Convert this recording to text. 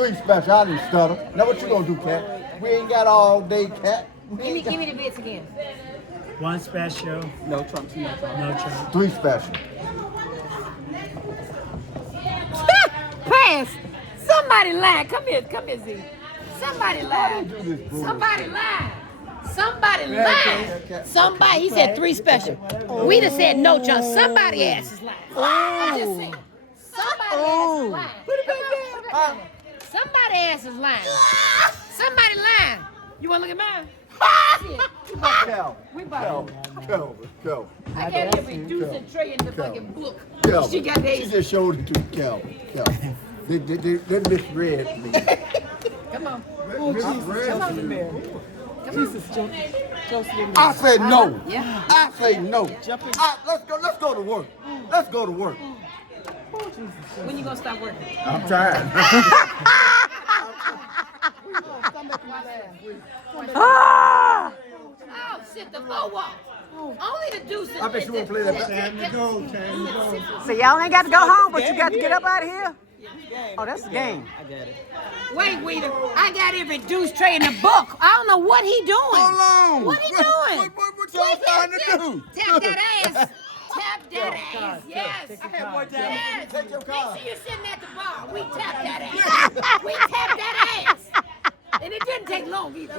Three special. I didn't stutter. Now what you gonna do, Cat? We ain't got all day, Cat. Give me the bits again. One special. No Trump, no Trump. No Trump. Three special. Pass. Somebody lied. Come here, Z. Somebody lied. Somebody lied. Somebody lied. Somebody, he said three special. We done said no, John. Somebody ass is lying. I'm just saying. Somebody ass is lying. Put it back down. Somebody ass is lying. Somebody lying. You want to look at mine? We bought Kelvin. I can't even reduce a tray in the fucking book. Kelvin. She got She these. just showed it to Kelvin. They misread me. Come on. Come on, Mary. Jesus, Joseph. I say no. Yeah. I say no. Let's go to work. Let's go to work. When you gonna stop working? I'm tired. Oh shit, the floor walk. Only the deuce. I bet you won't play that. Time to go. So y'all ain't got to go home, but you got to get up out of here? Oh, that's the game. I got it. Wait, Weeder. I got every deuce tray in the book. I don't know what he doing. Hold on. What he doing? What y'all trying to do? Tap that ass. Tap that ass. Yes. I had more time. Yes. Take your card. Make sure you're sitting at the bar. We tap that ass. We tap that ass. And it didn't take long either.